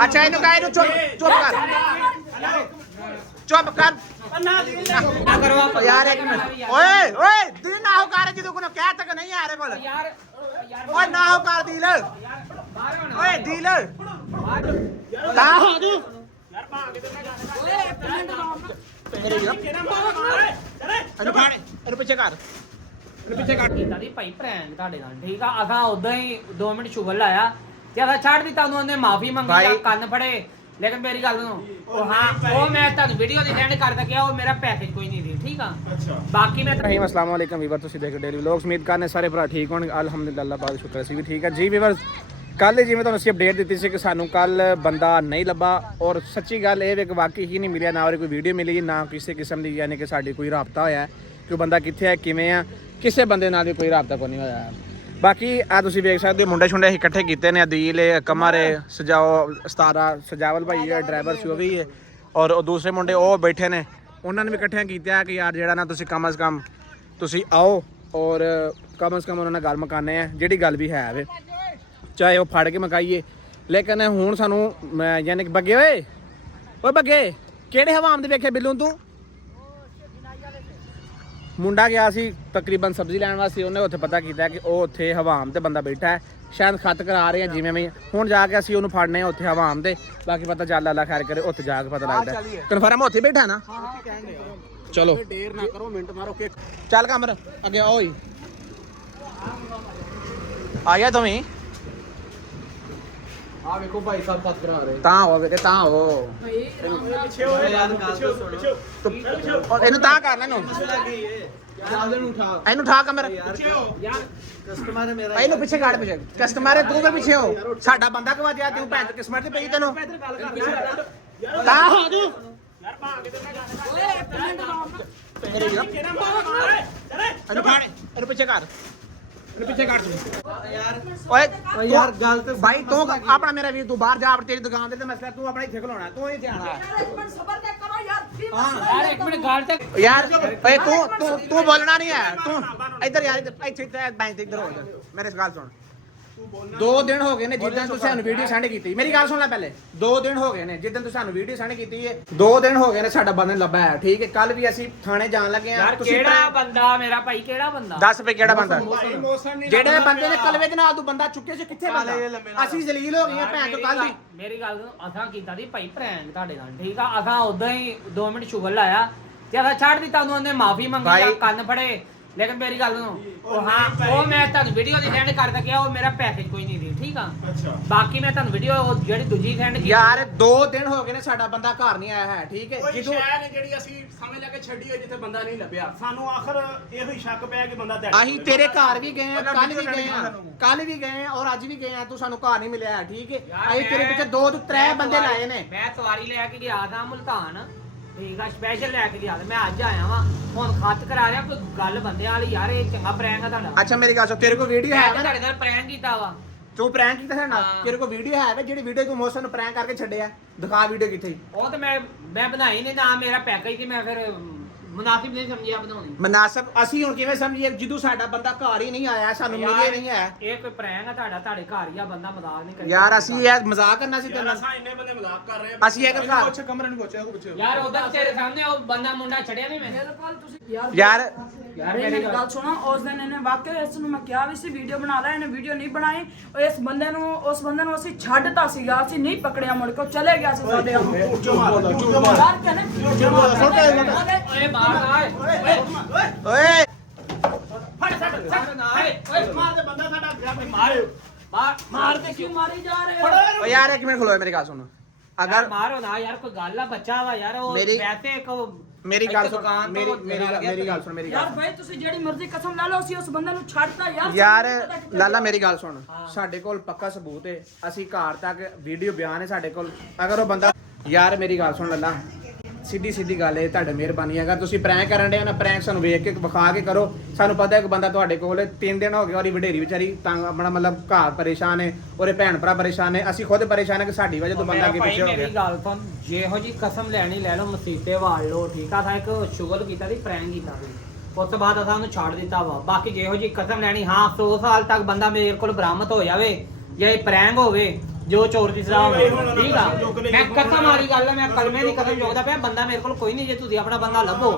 अच्छा इन्हों कहा इन्हों चुप कर चुप कर यार एक मिनट ओए ओए दिल ना हो कर जिदो को कह तक नहीं आ रे बोल ओए ना हो कर दिल ओए दिल का हो तू यार भाग के अरे भाड़ अरे पीछे कर ਪਿੱਛੇ ਕੱਟ ਕੀਤਾ ਦੀ ਭਾਈ ਪ੍ਰੈਂਕ ਤੁਹਾਡੇ ਨਾਲ ਠੀਕ ਆ ਅਸਾਂ ਉਦਾਂ ਹੀ 2 ਮਿੰਟ ਸ਼ੁਗਰ ਲਾਇਆ ਤੇ ਅਸਾਂ ਛੱਡ ਦਿੱਤਾ ਉਹਨੇ ਮਾਫੀ ਮੰਗੀ ਕੰਨ ਫੜੇ ਲੇਕਿਨ ਮੇਰੀ ਗੱਲ ਨੂੰ ਉਹ ਹਾਂ ਉਹ ਮੈਂ ਤੁਹਾਨੂੰ ਵੀਡੀਓ ਦੀ ਸੈਂਡ ਕਰ ਸਕਿਆ ਉਹ ਮੇਰਾ ਪੈਕੇਜ ਕੋਈ ਨਹੀਂ ਦੀ ਠੀਕ ਆ ਬਾਕੀ ਮੈਂ ਰਹੀਮ अस्सलाम वालेकुम ਵੀਵਰ ਤੁਸੀਂ ਦੇਖ ਡੇਲੀ ਵਲੌਗਸ ਉਮੀਦ ਕਰਨੇ ਸਾਰੇ ਭਰਾ ਠੀਕ ਹੋਣਗੇ ਅਲਹਮਦੁਲਿਲਾ ਬਾਦ ਸ਼ੁਕਰ ਅਸੀਂ ਵੀ ਠੀਕ ਆ ਜੀ ਵੀਵਰ ਕੱਲ ਜਿਵੇਂ ਤੁਹਾਨੂੰ ਅਸੀਂ ਅਪਡੇਟ ਦਿੱਤੀ ਸੀ ਕਿ ਸਾਨੂੰ ਕੱਲ ਬੰਦਾ ਨਹੀਂ ਲੱਭਾ ਔਰ ਸੱਚੀ ਗੱਲ ਇਹ ਵੀ ਕਿ ਵਾਕਈ ਹੀ ਨਹੀਂ ਮਿਲਿਆ ਨਾ ਔਰ ਕੋਈ ਵੀਡੀਓ ਮਿਲੀ ਨਾ ਕਿਸੇ ਕਿਸਮ ਦੀ ਯਾਨੀ ਕਿ ਸਾਡੀ ਕੋਈ ਰਾਬਤਾ ਹੋਇਆ ਕਿ ਉਹ ਬੰਦਾ ਕਿੱਥੇ ਹੈ ਕਿਵੇਂ ਆ ਕਿਸੇ ਬੰਦੇ ਨਾਲ ਵੀ ਕੋਈ ਰਾਬਤਾ ਕੋਈ ਨਹੀਂ ਹੋਇਆ ਬਾਕੀ ਆ ਤੁਸੀਂ ਵੇਖ ਸਕਦੇ ਹੋ ਮੁੰਡੇ ਛੁੰਡੇ ਅਸੀਂ ਇਕੱਠੇ ਕੀਤੇ ਨੇ ਅਦੀਲ ਕਮਰ ਸਜਾਓ ਉਸਤਾਦਾ ਸਜਾਵਲ ਭਾਈ ਹੈ ਡਰਾਈਵਰ ਸੀ ਉਹ ਵੀ ਹੈ ਔਰ ਉਹ ਦੂਸਰੇ ਮੁੰਡੇ ਉਹ ਬੈਠੇ ਨੇ ਉਹਨਾਂ ਨੇ ਵੀ ਇਕੱਠਿਆਂ ਕੀਤਾ ਕਿ ਯਾਰ ਜਿਹੜਾ ਨਾ ਤੁਸੀਂ ਕਮ ਸੇ ਕਮ ਤੁਸੀਂ ਆਓ ਔਰ ਕਮ ਸੇ ਕਮ ਉਹਨਾਂ ਨਾਲ ਗੱਲ ਮੁਕਾਉਂਦੇ ਆ ਜਿਹੜੀ ਗੱਲ ਵੀ ਹੈ ਵੇ ਚਾਹੇ ਉਹ ਫੜ ਕੇ ਮੁਕਾਈਏ ਲੇਕਿਨ ਹੁਣ ਸਾਨੂੰ ਯਾਨੀ ਕਿ ਬੱਗੇ ਓਏ ਬੱਗੇ ਕਿਹੜੇ ਹਵਾਮ ਦੇ ਵੇਖੇ ਬਿੱਲੂ ਤੂੰ ਮੁੰਡਾ ਗਿਆ ਸੀ ਤਕਰੀਬਨ ਸਬਜ਼ੀ ਲੈਣ ਵਾਸਤੇ ਉਹਨੇ ਉੱਥੇ ਪਤਾ ਕੀਤਾ ਕਿ ਉਹ ਉੱਥੇ ਹਵਾਮ ਤੇ ਬੰਦਾ ਬੈਠਾ ਹੈ ਸ਼ਾਇਦ ਖਤ ਕਰਾ ਰਹੇ ਆ ਜਿਵੇਂ ਵੀ ਹੁਣ ਜਾ ਕੇ ਅਸੀਂ ਉਹਨੂੰ ਫੜਨੇ ਆ ਉੱਥੇ ਹਵਾਮ ਤੇ ਬਾਕੀ ਪਤਾ ਚੱਲ ਅੱਲਾ ਖੈਰ ਕਰੇ ਉੱਥੇ ਜਾ ਕੇ ਪਤਾ ਲੱਗਦਾ ਕਨਫਰਮ ਉੱਥੇ ਬੈਠਾ ਨਾ ਚਲੋ ਦੇਰ ਨਾ ਕਰੋ ਮਿੰਟ ਮਾਰੋ ਕਿ ਚੱਲ ਕਮਰ ਅੱਗੇ ਆਓ ਹੀ ਆਇਆ ਤੁਸੀਂ ਆ ਵੇਖੋ ਭਾਈ ਸਾਹਿਬ ਖਤ ਕਰਾ ਰਹੇ ਤਾਂ ਹੋ ਵੇ ਤਾਂ ਹੋ ਪਿੱਛੇ ਹੋ ਯਾਰ ਪਿੱਛੇ ਇਹਨੂੰ ਤਾਂ ਕਰ ਲੈ ਇਹਨੂੰ ਇਹਨੂੰ ਠਾ ਕਮਰ ਪਿੱਛੇ ਹੋ ਯਾਰ ਕਸਟਮਰ ਹੈ ਮੇਰਾ ਇਹਨੂੰ ਪਿੱਛੇ ਕਾੜ ਪਿੱਛੇ ਕਸਟਮਰ ਹੈ ਤੂੰ ਵੀ ਪਿੱਛੇ ਹੋ ਸਾਡਾ ਬੰਦਾ ਕਵਾਜਿਆ ਤੂੰ ਭੈਣ ਕਿਸਮਤ ਤੇ ਪਈ ਤੈਨੂੰ ਤਾਂ ਹੋ ਤੂੰ ਯਾਰ ਭਾਗ ਕੇ ਤੇ ਮੈਂ ਇਹਨੂੰ ਫੜ ਇਹਨੂੰ ਪਿੱਛੇ ਕਰ ਇਹਨੂੰ ਪਿੱਛੇ ਕਰ ਤੂੰ ਯਾਰ ਓਏ ਯਾਰ ਗੱਲ ਤੇ ਭਾਈ ਤੂੰ ਆਪਣਾ ਮੇਰਾ ਵੀਰ ਤੂੰ ਬਾਹਰ ਜਾ ਆਪਣੀ ਤੇਰੀ ਦੁਕਾਨ ਤੇ ਮਸਲਾ ਤੂੰ ਆਪਣਾ ਇੱਥੇ ਖਲੋਣਾ ਤੂੰ ਇੱਥੇ ਆਣਾ ਯਾਰ ਇੱਕ ਮਿੰਟ ਸਬਰ ਤੇ ਕਰੋ ਯਾਰ ਹਾਂ ਯਾਰ ਇੱਕ ਮਿੰਟ ਗੱਲ ਤੇ ਯਾਰ ਓਏ ਤੂੰ ਬੋਲਣਾ ਨਹੀਂ ਹੈ ਤੂੰ ਇੱਧਰ ਯਾਰ ਇੱਥੇ ਬੈਂਚ ਤੇ ਇੱਧਰ ਹੋ ਜਾ ਮੇਰੇ ਗੱਲ ਸੁਣ 2 ਦਿਨ ਹੋ ਗਏ ਨੇ ਜਿੱਦਾਂ ਤੁਸੀਂ ਸਾਨੂੰ ਵੀਡੀਓ ਸੈਂਡ ਕੀਤੀ ਮੇਰੀ ਗੱਲ ਸੁਣ ਲੈ ਪਹਿਲੇ 2 ਦਿਨ ਹੋ ਗਏ ਨੇ ਜਿੱਦਾਂ ਤੁਸੀਂ ਸਾਨੂੰ ਵੀਡੀਓ ਸੈਂਡ ਕੀਤੀ ਹੈ 2 ਦਿਨ ਹੋ ਗਏ ਨੇ ਸਾਡਾ ਬੰਦਾ ਲੱਭਾ ਹੈ ਠੀਕ ਹੈ ਕੱਲ ਵੀ ਅਸੀਂ ਥਾਣੇ ਜਾਣ ਲੱਗੇ ਆ ਤੁਸੀਂ ਕਿਹੜਾ ਬੰਦਾ ਮੇਰਾ ਭਾਈ ਕਿਹੜਾ ਬੰਦਾ ਦੱਸ ਪਏ ਕਿਹੜਾ ਬੰਦਾ ਜਿਹੜੇ ਬੰਦੇ ਨੇ ਕਲਵੇ ਦੇ ਨਾਲ ਤੂੰ ਬੰਦਾ ਚੁੱਕੇ ਸੀ ਕਿੱਥੇ ਬੰਦਾ ਅਸੀਂ ਜ਼ਲੀਲ ਹੋ ਗਏ ਆ ਭੈਣ ਤੋਂ ਕੱਲ ਦੀ ਮੇਰੀ ਗੱਲ ਅਸਾਂ ਕੀਤਾ ਦੀ ਭਾਈ ਪ੍ਰੈਂਕ ਤੁਹਾਡੇ ਨਾਲ ਠੀਕ ਆ ਅਸਾਂ ਉਦਾਂ ਹੀ 2 ਮਿੰਟ ਸ਼ੁਗਰ ਲਾਇਆ ਤੇ ਅਸਾਂ ਛੱਡ ਦਿੱਤਾ ਉਹਨੇ ਮਾਫੀ ਮੰਗੀ ਕੰਨ ਫੜੇ ਲੇਕਿਨ ਮੇਰੀ ਗੱਲ ਨੂੰ ਉਹ ਹਾਂ ਉਹ ਮੈਂ ਤੁਹਾਨੂੰ ਵੀਡੀਓ ਦੀ ਸੈਂਡ ਕਰ ਸਕਿਆ ਉਹ ਮੇਰਾ ਪੈਕੇਜ ਕੋਈ ਨਹੀਂ ਦੀ ਠੀਕ ਆ ਬਾਕੀ ਮੈਂ ਤੁਹਾਨੂੰ ਵੀਡੀਓ ਜਿਹੜੀ ਦੂਜੀ ਸੈਂਡ ਕੀਤੀ ਯਾਰ 2 ਦਿਨ ਹੋ ਗਏ ਨੇ ਸਾਡਾ ਬੰਦਾ ਘਰ ਨਹੀਂ ਆਇਆ ਹੈ ਠੀਕ ਹੈ ਜਦੋਂ ਸ਼ਹਿਰ ਨੇ ਜਿਹੜੀ ਅਸੀਂ ਸਮਝ ਲੈ ਕੇ ਛੱਡੀ ਹੋਈ ਜਿੱਥੇ ਬੰਦਾ ਨਹੀਂ ਲੱਭਿਆ ਸਾਨੂੰ ਆਖਰ ਇਹੋ ਹੀ ਸ਼ੱਕ ਪਿਆ ਕਿ ਬੰਦਾ ਦਿਹਾੜੀ ਅਸੀਂ ਤੇਰੇ ਘਰ ਵੀ ਗਏ ਆ ਕੱਲ ਵੀ ਗਏ ਆ ਔਰ ਅੱਜ ਵੀ ਗਏ ਆ ਤੂੰ ਸਾਨੂੰ ਘਰ ਨਹੀਂ ਮਿਲਿਆ ਠੀਕ ਹੈ ਅਸੀਂ ਤੇਰੇ ਪਿੱਛੇ 2 ਤੋਂ 3 ਬੰਦੇ ਲਾਏ ਨੇ ਮੈਂ ਸਵਾਰੀ ਲੈ ਕੇ ਗਿਆ ਥਾ ਮੁਲਤਾਨ ਠੀਕ ਆ ਸਪੈਸ਼ਲ ਲੈ ਕੇ ਗਿਆ ਮੈਂ ਅੱਜ ਆਇਆ ਵਾਂ ਹੁਣ ਖਤ ਕਰਾ ਰਿਹਾ ਕੋਈ ਗੱਲ ਬੰਦਿਆਂ ਵਾਲੀ ਯਾਰ ਇਹ ਚੰਗਾ ਪ੍ਰੈਂਕ ਆ ਤੁਹਾਡਾ ਅੱਛਾ ਮੇਰੀ ਗੱਲ ਸੁਣ ਤੇਰੇ ਕੋਲ ਵੀਡੀਓ ਹੈ ਤੁਹਾਡੇ ਨਾਲ ਪ੍ਰੈਂਕ ਕੀਤਾ ਵਾ ਤੂੰ ਪ੍ਰੈਂਕ ਕੀਤਾ ਸਾਡੇ ਨਾਲ ਤੇਰੇ ਕੋਲ ਵੀਡੀਓ ਹੈ ਵੇ ਜਿਹੜੀ ਵੀਡੀਓ ਤੂੰ ਮੋਸਨ ਨੂੰ ਪ੍ਰੈਂਕ ਕਰਕੇ ਛੱਡਿਆ ਦਿਖਾ ਵੀਡੀਓ ਕਿੱਥੇ ਉਹ ਤਾਂ ਮੈਂ ਬਣਾਈ ਨਹੀਂ ਨਾ ਮੇਰਾ ਪੈਕੇਜ ਸੀ ਮੈਂ ਫਿਰ ਮੁਨਾਸਿਬ ਨਹੀਂ ਸਮਝਿਆ ਬਣਾਉਣੀ ਮੁਨਾਸਿਬ ਅਸੀਂ ਹੁਣ ਕਿਵੇਂ ਸਮਝੀਏ ਜਦੋਂ ਸਾਡਾ ਬੰਦਾ ਘਰ ਹੀ ਨਹੀਂ ਆਇਆ ਸਾਨੂੰ ਮਿਲਿਆ ਨਹੀਂ ਆਇਆ ਇਹ ਕੋਈ ਪ੍ਰੈਂਕ ਆ ਤੁਹਾਡੇ ਘਰ ਹੀ ਆ ਬੰਦਾ ਮਜ਼ਾਕ ਨਹੀਂ ਕਰਦਾ ਯਾਰ ਅਸੀਂ ਇਹ ਮਜ਼ਾਕ ਕਰਨਾ ਸੀ ਤੇਰੇ ਅਸਾਂ ਇੰਨੇ ਬੰਦੇ ਮਜ਼ਾਕ ਕਰ ਰਹੇ ਆ ਅਸੀਂ ਇਹ ਘਰ ਪੁੱਛ ਕਮਰੇ ਨੂੰ ਪੁੱਛਿਆ ਕੋ ਪੁੱਛਿਆ ਯਾਰ ਉਹਦਾ ਤੇਰੇ ਸਾਹਮਣੇ ਉਹ ਬੰਦਾ ਮੁੰਡਾ ਛੜਿਆ ਨਹੀਂ ਮੈਂ ਬਿਲਕੁਲ ਤੁਸੀਂ ਯਾਰ ਮੇਰੀ ਗੱਲ ਸੁਣੋ ਉਸ ਦਿਨ ਇਹਨੇ ਵਾਕਿਆ ਇਸ ਨੂੰ ਮੈਂ ਕਿਹਾ ਵੀ ਸੀ ਵੀਡੀਓ ਬਣਾ ਲੈ ਇਹਨੇ ਵੀਡੀਓ ਨਹੀਂ ਬਣਾਈ ਉਸ ਬੰਦੇ ਨੂੰ ਅਸੀਂ ਛੱਡਤਾ ਸੀਗਾ ਅਸੀਂ ਨਹੀਂ ਪਕੜਿਆ ਮੁੜ ਕੇ ਚਲੇ ਗਿਆ ਸੀ ਸਾਡੇ ਯਾਰ ਕਹਿੰਦੇ ਓਏ ਬਾਹਰ ਓਏ ਫੜ ਛੱਡ ਨਾ ਓਏ ਮਾਰ ਦੇ ਬੰਦਾ ਸਾਡਾ ਗਿਆ ਮਾਰ ਦੇ ਕਿਉਂ ਮਾਰੀ ਜਾ ਰਹੇ ਹੋ ਓ ਯਾਰ ਇੱਕ ਮਿੰਟ ਖਲੋ ਮੇਰੀ ਗੱਲ ਸੁਣ ਅਗਰ ਮਾਰੋ ਨਾ ਯਾਰ ਕੋਈ ਗੱਲ ਆ ਬੱਚਾ ਵਾ ਯਾਰ ਉਹ ਵੈਸੇ ਇੱਕ ਮੇਰੀ ਗੱਲ ਸੁਣ ਮੇਰੀ ਗੱਲ ਸੁਣ ਯਾਰ ਭਾਈ ਤੁਸੀਂ ਜਿਹੜੀ ਮਰਜ਼ੀ ਕਸਮ ਲੈ ਲਓ ਅਸੀਂ ਉਸ ਬੰਦੇ ਨੂੰ ਛੱਡਤਾ ਯਾਰ ਲਾਲਾ ਮੇਰੀ ਗੱਲ ਸੁਣ ਸਾਡੇ ਕੋਲ ਪੱਕਾ ਸਬੂਤ ਹੈ ਅਸੀਂ ਘਰ ਤੱਕ ਵੀਡੀਓ ਬਿਆਨ ਹੈ ਸਾਡੇ ਕੋਲ ਅਗਰ ਉਹ ਬੰਦਾ ਯਾਰ ਮੇਰੀ ਗੱਲ ਸੁਣ ਲੱਲਾ ਸਿੱਧੀ ਗੱਲ ਹੈ ਤੁਹਾਡੀ ਮਿਹਰਬਾਨੀ ਅਗਰ ਤੁਸੀਂ ਪ੍ਰੈਂਕ ਕਰਨ ਦੇ ਨਾ ਪ੍ਰੈਂਕ ਸਾਨੂੰ ਵੇਖ ਕੇ ਵਿਖਾ ਕੇ ਕਰੋ ਸਾਨੂੰ ਪਤਾ ਹੈ ਕਿ ਬੰਦਾ ਤੁਹਾਡੇ ਕੋਲ 3 ਦਿਨ ਹੋ ਗਏ ਔਰ ਵਡੇਰੀ ਵਿਚਾਰੀ ਤਾਂ ਆਪਣਾ ਮਤਲਬ ਘਰ ਪਰੇਸ਼ਾਨ ਹੈ ਔਰੇ ਭੈਣ ਭਰਾ ਪਰੇਸ਼ਾਨ ਹੈ ਅਸੀਂ ਖੁਦ ਪਰੇਸ਼ਾਨ ਹੈ ਕਿ ਸਾਡੀ ਵਜ੍ਹਾ ਤੋਂ ਬੰਦਾ ਅੱਗੇ ਪਿੱਛੇ ਹੋ ਗਿਆ ਮੇਰੀ ਗੱਲ ਤੋਂ ਜਿਹੋ ਜੀ ਕਸਮ ਲੈਣੀ ਲੈ ਲਓ ਮਸੀਤੇ ਵਾਲ ਲਓ ਠੀਕ ਆ ਤਾਂ ਇੱਕ ਸ਼ੁਗਰ ਕੀਤਾ ਸੀ ਪ੍ਰੈਂਕ ਕੀਤਾ ਸੀ ਉਸ ਤੋਂ ਬਾਅਦ ਅਸਾਂ ਨੂੰ ਛੱਡ ਦਿੱਤਾ ਵਾ ਬਾਕੀ ਜਿਹੋ ਜੀ ਕਸਮ ਲੈਣੀ ਹਾਂ 100 ਸਾਲ ਤੱਕ ਬੰਦਾ ਮੇਰੇ ਕੋਲ ਬਰਾਮਦ ਹੋ ਜਾਵੇ ਜਾਂ ਇਹ ਪ੍ਰੈਂਕ ਹੋਵੇ ਜੋ ਚੋਰ ਦੀ ਸਲਾਹ ਨਹੀਂ, ਹੁਣ ਠੀਕ ਆ ਚੁੱਕ ਲਈ, ਮੈਂ ਕਸਮ ਵਾਲੀ ਗੱਲ ਆ, ਮੈਂ ਕਲਮੇ ਦੀ ਕਸਮ ਚੁੱਕਦਾ ਪਿਆ, ਬੰਦਾ ਮੇਰੇ ਕੋਲ ਕੋਈ ਨਹੀਂ, ਜੇ ਤੁਸੀਂ ਆਪਣਾ ਬੰਦਾ ਲੱਭੋ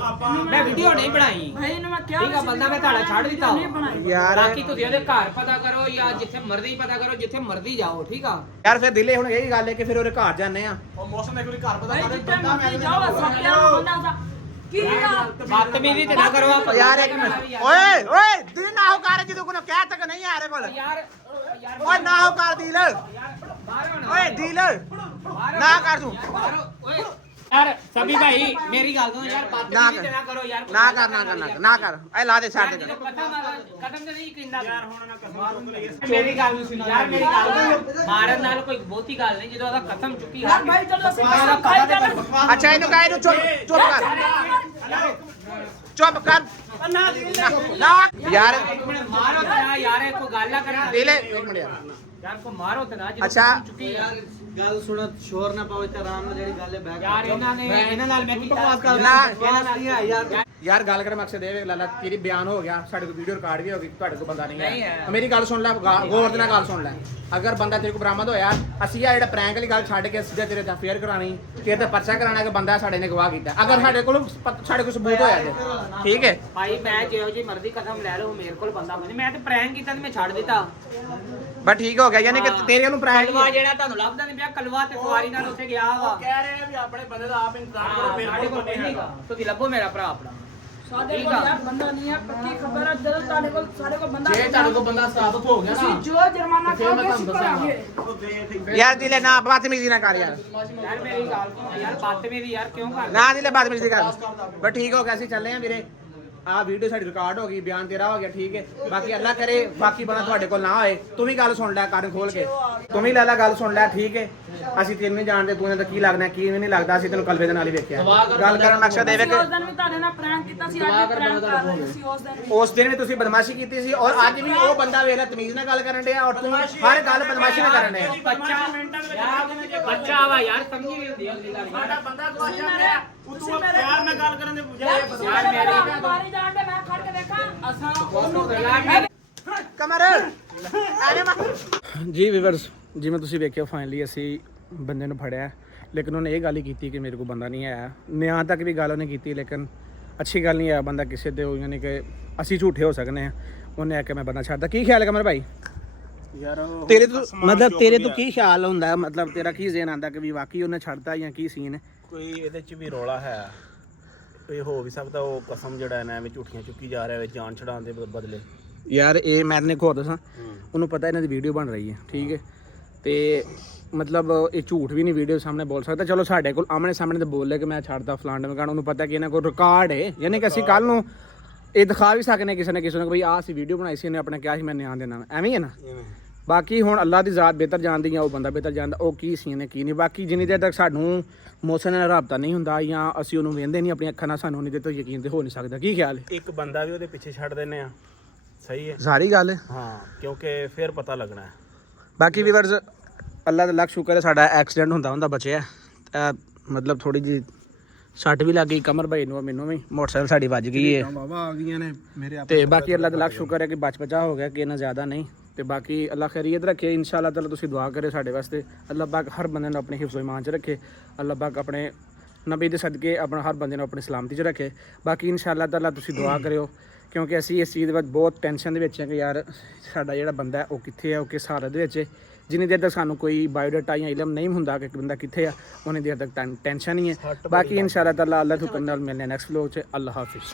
ਮੈਂ ਵੀਡੀਓ ਨਹੀਂ ਬਣਾਈ ਭਾਈ ਨੂੰ ਮੈਂ ਕਿਹਾ ਠੀਕ ਆ, ਸੀ ਬੰਦਾ ਮੈਂ ਤੁਹਾਡਾ ਛੱਡ ਦਿੱਤਾ ਨਹੀਂ ਬਣਾਈ। ਯਾਰ ਬਾਕੀ ਤੁਸੀਂ ਉਹਦੇ ਘਰ ਪਤਾ ਕਰੋ ਜਾਂ ਜਿੱਥੇ ਮਰਜ਼ੀ ਪਤਾ ਕਰੋ, ਜਿੱਥੇ ਮਰਜ਼ੀ ਜਾਓ ਠੀਕ ਆ। ਯਾਰ ਫਿਰ ਦਿਲੇ ਹੁਣ ਇਹੀ ਗੱਲ ਹੈ ਕਿ ਫਿਰ ਉਹਦੇ ਘਰ ਜਾਂਦੇ ਆ ਉਹ ਮੌਸਮ ਇੱਕ ਵਾਰੀ ਘਰ ਪਤਾ ਭਾਈ ਕਰੇ ਜਿੱਥੇ ਮਰਜ਼ੀ ਜਾਓ ਸੱਤਿਆ ਬੰਦਾ ਸਾ ਕੀ ਆ ਬਦਤਮੀਜ਼ੀ ਤੇ ਨਾ ਕਰੋ ਆਪ ਯਾਰ ਇੱਕ ਮਿੰਟ ਓਏ ਓਏ ਦਿਲ ਨਾ ਹੋ ਕਰ ਜਦੋਂ ਕੋਈ ਕਹਿ ਤੱਕ ਨਹੀਂ ਆ ਰੇ ਕੋਲ ਯਾਰ ਓਏ ਨਾ ਹੋ ਕਰ ਦਿਲ ਓਏ ਦਿਲ ਨਾ ਕਰ ਤੂੰ ਓਏ ਯਾਰ ਸਭੀ ਭਾਈ ਮੇਰੀ ਗੱਲ ਸੁਣੋ ਯਾਰ ਬਦਤਮੀਜ਼ੀ ਤੇ ਨਾ ਕਰੋ ਯਾਰ ਨਾ ਕਰ ਨਾ ਕਰ ਐ ਲਾ ਦੇ ਛੱਡ ਦੇ ਕਦਮ ਤੇ ਨਹੀਂ ਕਿੰਨਾ ਯਾਰ ਹੁਣ ਨਾ ਕਸਮ ਚੁੱਕ ਲਈ ਮੇਰੀ ਗੱਲ ਨੂੰ ਸੁਣੋ ਯਾਰ, ਮੇਰੀ ਗੱਲ ਸੁਣੋ। ਮਾਰਨ ਨਾਲ ਕੋਈ ਬਹੁਤੀ ਗੱਲ ਨਹੀਂ, ਜਦੋਂ ਉਹਦਾ ਕਸਮ ਚੁੱਕੀ ਯਾਰ ਭਾਈ ਚਲੋ ਅਸੀਂ ਉਹਦਾ ਖਾਈ ਪਤਾ ਜਾਣਾ ਤੇ ਅੱਛਾ ਇਹਨੂੰ ਕਹਿ ਇਹਨੂੰ ਚੁੱਪ ਕਰ ਨਾ ਯਾਰ ਮਾਰੋ ਤੇ ਨਾ ਯਾਰ ਇਹ ਕੋਈ ਗੱਲ ਨਾ ਕਰਨਾ ਦਿਲੇ ਇੱਕ ਮਿੰਟ ਯਾਰ ਕੋ ਮਾਰੋ ਤੇ ਨਾ ਜਦੋਂ ਅੱਛਾ। ਕਸਮ ਚੁੱਕੀ ਯਾਰ ਗੱਲ ਸੁਣ ਸ਼ੋਰ ਨਾ ਪਾਓ ਤੇ ਆਰਾਮ ਨਾਲ ਜਿਹੜੀ ਗੱਲ ਹੈ ਬੈਕ ਯਾਰ ਇਹਨਾਂ ਨਾਲ ਮੈਂ ਕੀ ਬਕਵਾਸ ਨਾ ਯਾਰ ਗੱਲ ਕਰ ਮਕਸਦ ਇਹ ਵੇ ਲਾਲਾ ਤੇਰੀ ਬਿਆਨ ਹੋ ਗਿਆ, ਸਾਡੇ ਕੋਲ ਵੀਡੀਓ ਰਿਕਾਰਡ ਵੀ ਹੋ ਗਈ, ਤੁਹਾਡੇ ਕੋਲ ਬੰਦਾ ਨਹੀਂ ਨਹੀਂ ਹੈ। ਹੈ। ਮੇਰੀ ਗੱਲ ਸੁਣ ਲੈ, ਗੌਰ ਦੇ ਨਾਲ ਗੱਲ ਸੁਣ ਲੈ। ਅਗਰ ਬੰਦਾ ਤੇਰੇ ਕੋਲ ਬਰਾਮਦ ਹੋਇਆ, ਅਸੀਂ ਆ ਜਿਹੜਾ ਪ੍ਰੈਂਕ ਵਾਲੀ ਗੱਲ ਛੱਡ ਕੇ ਸਿੱਧਾ ਤੇਰੇ ਤੇ ਫੇਅਰ ਕਰਾਣੀ, ਤੇਰੇ ਤੇ ਪਰਚਾ ਕਰਾਣਾ ਕਿ ਬੰਦਾ ਸਾਡੇ ਨੇ ਗਵਾਹ ਕੀਤਾ। ਅਗਰ ਸਾਡੇ ਕੋਲ ਸਬੂਤ ਹੋਇਆ ਤੇ ਠੀਕ ਹੈ ਭਾਈ ਮੈਂ ਜਿਹੋ ਜੀ ਮਰਜ਼ੀ ਕਦਮ ਲੈ ਲਓ, ਮੇਰੇ ਕੋਲ ਬੰਦਾ ਕੋਈ ਨਹੀਂ, ਮੈਂ ਤੇ ਪ੍ਰੈਂਕ ਕੀਤਾ ਤੇ ਮੈਂ ਛੱਡ ਦਿੱਤਾ। ਬਸ ਠੀਕ ਹੋ ਗਿਆ, ਯਾਨੀ ਕਿ ਤੇਰੇ ਨੂੰ ਪ੍ਰੈਂਕ ਕਲਵਾ ਜਿਹੜਾ ਤੁਹਾਨੂੰ ਲੱਭਦਾ ਨਹੀਂ ਪਿਆ, ਕਲਵਾ ਤੇ ਕੁਵਾਰੀ ਨਾਲ ਉੱਥੇ ਗਿਆ ਵਾ। ਕਹਿ ਰਹੇ ਆ ਵੀ ਆਪਣੇ ਬੰਦੇ ਦਾ ਆਪ ਇੰਤਜ਼ਾਮ ਕਰੋ, ਫਿਰ ਸਾਡੇ ਕੋਲ ਨਹੀਂ ਹੈਗਾ, ਤੁਸੀਂ ਲੱਭੋ ਮੇਰਾ ਭਰਾ ਆਪਣਾ। ਸਾਡੇ ਕੋਲ ਯਾਰ ਬੰਦਾ ਨਹੀਂ ਹੈ, ਪੱਕੀ ਖਬਰ ਹੈ। ਜਦੋਂ ਤੁਹਾਡੇ ਕੋਲ ਸਾਡੇ ਕੋਲ ਬੰਦਾ ਜੇ ਤੁਹਾਡੇ ਕੋਲ ਬੰਦਾ ਸਾਬਤ ਹੋ ਗਿਆ ਤੁਸੀਂ ਨਾ ਜੋ ਜੁਰਮਾਨਾ ਫਿਰ ਮੈਂ ਖਾਓਗੇ ਅਸੀਂ ਤੁਹਾਨੂੰ ਭਰਾਂਗੇ। ਦੱਸਾਂਗਾ। ਯਾਰ ਦਿਲੇ ਨਾ ਬਦਤਮੀਜ਼ੀ ਨਾ ਕਰ ਯਾਰ, ਯਾਰ ਮੇਰੀ ਗੱਲ ਸੁਣੋ ਯਾਰ, ਬਦਤਮੀਜ਼ੀ ਯਾਰ ਕਿਉਂ ਕਰ ਨਾ ਦਿਲੇ ਬਦਤਮੀਜ਼ੀ ਕਰ। ਬਸ ਠੀਕ ਹੋ ਗਿਆ, ਅਸੀਂ ਚੱਲੇ ਆ ਵੀਰੇ। ਆ ਵੀਡੀਓ ਸਾਡੀ ਰਿਕਾਰਡ ਹੋ ਗਈ, ਬਿਆਨ ਤੇਰਾ ਹੋ ਗਿਆ, ਠੀਕ ਹੈ। ਬਾਕੀ ਅੱਲਾ ਕਰੇ ਬਾਕੀ ਬੰਦਾ ਤੁਹਾਡੇ ਕੋਲ ਨਾ ਹੋਏ। ਤੂੰ ਵੀ ਗੱਲ ਸੁਣ ਲੈ ਕੰਨ ਖੋਲ ਕੇ, ਤੂੰ ਵੀ ਲੈ ਲੈ ਗੱਲ ਸੁਣ ਲੈ, ਠੀਕ ਹੈ। ਅਸੀਂ ਤੈਨੂੰ ਨਹੀਂ ਜਾਣਦੇ, ਤੂੰ ਇਹਦਾ ਕੀ ਲੱਗਦਾ ਕੀ ਨਹੀਂ ਲੱਗਦਾ, ਅਸੀਂ ਤੈਨੂੰ ਕਲਵੇ ਦੇ ਨਾਲ ਹੀ ਵੇਖਿਆ। ਗੱਲ ਕਰਨ ਦਾ ਮਕਸਦ ਇਹ ਵੇ ਅਸੀਂ ਉਸ ਕਿ ਦਿਨ ਵੀ ਤੁਹਾਡੇ ਨਾਲ ਪ੍ਰੈਂਕ ਕੀਤਾ ਸੀ, ਅੱਜ ਵੀ ਪ੍ਰੈਂਕ ਕਰ ਰਹੇ ਸੀ। ਉਸ ਦਿਨ ਵੀ ਉਸ ਦਿਨ ਵੀ ਤੁਸੀਂ ਬਦਮਾਸ਼ੀ ਕੀਤੀ ਸੀ, ਔਰ ਅੱਜ ਵੀ ਉਹ ਬੰਦਾ ਵੇਖ ਲੈ ਤਮੀਜ਼ ਨਾਲ ਗੱਲ ਕਰਨ ਡਿਆ, ਔਰ ਤੂੰ ਹਰ ਗੱਲ ਬਦਮਾਸ਼ੀ ਨਾਲ ਕਰਨ ਡਿਆ। ਬੱਚਾ ਵਾ ਯਾਰ, ਸਮਝੀ ਵੀ ਹੁੰਦੀ ਅਗਲੀ ਗੱਲ ਸਾਡਾ ਬੰਦਾ ਗਵਾਚਾ ਗਿਆ, ਉਤੋਂ ਪਿਆਰ ਨਾਲ ਗੱਲ ਕਰਨ ਦੇ ਬਜਾਏ ਯਾਰ ਤੁਸੀਂ ਮੇਰੇ ਬਾਰੀ ਜਾਣ ਦੇ, ਮੈਂ ਖੜ ਕੇ ਦੇਖਾਂ ਅਸਾਂ ਉਹਨੂੰ ਯਾਰ ਕਮਰ ਜੀ ਵੀਵਰਸ, ਜਿਵੇਂ ਤੁਸੀਂ ਵੇਖਿਆ ਫਾਈਨਲੀ ਅਸੀਂ ਬੰਦੇ ਨੂੰ ਫੜਿਆ, ਲੇਕਿਨ ਉਹਨੇ ਇਹ ਗੱਲ ਹੀ ਕੀਤੀ ਕਿ ਮੇਰੇ ਕੋਲ ਬੰਦਾ ਨਹੀਂ ਆਇਆ। ਨਿਆਂ ਤੱਕ ਵੀ ਗੱਲ ਉਹਨੇ ਕੀਤੀ, ਲੇਕਿਨ ਅੱਛੀ ਗੱਲ ਨਹੀਂ ਆਇਆ ਬੰਦਾ ਕਿਸੇ ਦੇ, ਯਾਨੀ ਕਿ ਅਸੀਂ ਝੂਠੇ ਹੋ ਸਕਨੇ ਆ। ਉਹਨੇ ਆ ਕੇ ਮੈਂ ਬੰਦਾ ਛੱਡਦਾ। ਕੀ ਖਿਆਲ ਹੈ ਕਮਰ ਭਾਈ ਯਾਰ ਤੇਰੇ ਤੋਂ, ਮਤਲਬ ਤੇਰੇ ਤੋਂ ਕੀ ਖਿਆਲ ਹੁੰਦਾ ਹੈ, ਮਤਲਬ ਤੇਰਾ ਕੀ ਜ਼ੇਨ ਆਂਦਾ ਕਿ ਵੀ ਵਾਕਈ ਉਹਨੇ ਛੱਡਤਾ ਜਾਂ ਕੀ ਸੀਨ ਹੈ? ਕੋਈ ਇਹਦੇ ਚ ਵੀ ਰੌਲਾ ਹੈ, ਇਹ ਹੋ ਵੀ ਸਕਦਾ ਉਹ ਕਸਮ ਜਿਹੜਾ ਹੈ ਨਾ ਐਵੇਂ ਝੂਠੀਆਂ ਚੁੱਕੀ ਜਾ ਰਿਹਾ ਹੈ ਜਾਨ ਛਡਾਉਣ ਦੇ ਬਦਲੇ। ਯਾਰ ਇਹ ਮੈਂ ਤੈਨੂੰ ਖੁਦ ਦੱਸਾਂ, ਉਹਨੂੰ ਪਤਾ ਇਹਨਾਂ ਦੀ ਵੀਡੀਓ ਬਣ ਰਹੀ ਹੈ, ਠੀਕ ਹੈ, ਤੇ ਮਤਲਬ ਇਹ ਝੂਠ ਵੀ ਨਹੀਂ ਵੀਡੀਓ ਸਾਹਮਣੇ ਬੋਲ ਸਕਦਾ। ਚਲੋ ਸਾਡੇ ਕੋਲ ਆਮਣੇ ਸਾਹਮਣੇ ਤੇ ਬੋਲ ਲੈ ਕਿ ਮੈਂ ਛੱਡਦਾ ਫਲਾਣ ਮਕਾਨ, ਉਹਨੂੰ ਪਤਾ ਕਿ ਇਹਨਾਂ ਕੋਲ ਰਿਕਾਰਡ ਹੈ, ਯਾਨੀ ਕਿ ਅਸੀਂ ਕੱਲ ਨੂੰ ਇਹ ਦਿਖਾ ਵੀ ਸਕਨੇ ਕਿਸੇ ਨੇ ਕਿ ਬਈ ਆਹ ਅਸੀਂ ਵੀਡੀਓ ਬਣਾਈ ਸੀ, ਇਹਨੇ ਆਪਣਾ ਕਿਹਾ ਸੀ ਮੈਂ ਨਿਆਂ ਦੇਣਾ, ਐਵੇਂ ਹੀ ਹੈ ਨਾ। ਬਾਕੀ ਹੁਣ ਅੱਲਾ ਦੀ ਜ਼ਾਤ ਬਿਹਤਰ ਜਾਣਦੀ ਆ, ਉਹ ਬੰਦਾ ਬਿਹਤਰ ਜਾਣਦਾ ਉਹ ਕੀ ਸੀ ਨੇ ਕੀ ਨਹੀਂ। ਬਾਕੀ ਜਿੰਨੀ ਦੇਰ ਤੱਕ ਸਾਨੂੰ ਮੌਸਮ ਨਾਲ ਰਾਬਤਾ ਨਹੀਂ ਹੁੰਦਾ ਜਾਂ ਅਸੀਂ ਉਹਨੂੰ ਵੇਖਦੇ ਨਹੀਂ ਆਪਣੀਆਂ ਅੱਖਾਂ ਨਾਲ, ਸਾਨੂੰ ਉਨੀ ਦੇਰ ਤੋਂ ਯਕੀਨ ਤੇ ਹੋ ਨਹੀਂ ਸਕਦਾ। ਕੀ ਖਿਆਲ ਹੈ? ਇੱਕ ਬੰਦਾ ਵੀ ਉਹਦੇ ਪਿੱਛੇ ਛੱਡ ਦਿੰਨੇ ਆ, ਸਹੀ ਹੈ। ਸਾਰੀ ਗੱਲ ਹੈ। ਹਾਂ, ਕਿਉਂਕਿ ਫਿਰ ਪਤਾ ਲੱਗਣਾ ਹੈ। ਬਾਕੀ ਵੀਵਰਸ ਅੱਲਾ ਦਾ ਲੱਖ ਸ਼ੁਕਰ ਹੈ ਸਾਡਾ ਐਕਸੀਡੈਂਟ ਹੁੰਦਾ ਬਚਿਆ। ਮਤਲਬ ਥੋੜੀ ਜੀ ਸੱਟ ਵੀ ਲੱਗ ਗਈ ਕਮਰ ਭਾਈ ਨੂੰ, ਮੈਨੂੰ ਵੀ ਮੋਟਰਸਾਈਕਲ ਸਾਡੀ ਵੱਜ ਗਈ ਹੈ ਬਾਬਾ ਆ ਗਈਆਂ ਨੇ ਮੇਰੇ ਤੇ ਬਾਕੀ ਅੱਲਾ ਦਾ ਲੱਖ ਸ਼ੁਕਰ ਹੈ ਕਿ ਬਚਾ ਹੋ ਗਿਆ, ਕਿ ਇਹਨਾਂ ਜ਼ਿਆਦਾ ਨਹੀਂ। ਤੇ ਬਾਕੀ ਅੱਲਾ ਖੈਰੀਅਤ ਰੱਖੇ ਇਨਸ਼ਾਅੱਲਾ ਤਾਲਾ। ਤੁਸੀਂ ਦੁਆ ਕਰੇ ਸਾਡੇ ਵਾਸਤੇ, ਅੱਲਾ ਪਾਕ ਹਰ ਬੰਦੇ ਨੂੰ ਆਪਣੇ ਹਿਫਜ਼ ਇਮਾਨ 'ਚ ਰੱਖੇ, ਅੱਲਾ ਪਾਕ ਆਪਣੇ ਨਬੀ ਦੇ ਸਦਕੇ ਆਪਣਾ ਹਰ ਬੰਦੇ ਨੂੰ ਆਪਣੀ ਸਲਾਮਤੀ 'ਚ ਰੱਖੇ। ਬਾਕੀ ਇਨਸ਼ਾਅੱਲਾ ਤਾਲਾ ਤੁਸੀਂ ਦੁਆ ਕਰਿਓ, ਕਿਉਂਕਿ ਅਸੀਂ ਇਸ ਚੀਜ਼ ਦੇ ਵਿੱਚ ਬਹੁਤ ਟੈਨਸ਼ਨ ਦੇ ਵਿੱਚ ਹਾਂ ਕਿ ਯਾਰ ਸਾਡਾ ਜਿਹੜਾ ਬੰਦਾ ਹੈ ਉਹ ਕਿੱਥੇ ਹੈ, ਉਹ ਕਿਸ ਹਾਲਤ ਦੇ ਵਿੱਚ ਹੈ। ਜਿੰਨੀ ਦੇਰ ਤੱਕ ਸਾਨੂੰ ਕੋਈ ਬਾਇਓਡਾਟਾ ਜਾਂ ਇਲਮ ਨਹੀਂ ਹੁੰਦਾ ਕਿ ਬੰਦਾ ਕਿੱਥੇ ਆ, ਉਨੀ ਦੇਰ ਤੱਕ ਟੈਨਸ਼ਨ ਹੀ ਹੈ। ਬਾਕੀ ਇਨਸ਼ਾਅੱਲਾ ਤਾਲਾ ਅੱਲਾ ਦੇ ਹੁਕਮ ਨਾਲ ਮਿਲਨੇ ਨੈਕਸਟ ਵਲੋਗ 'ਚ। ਅੱਲਾ ਹਾਫਿਜ਼।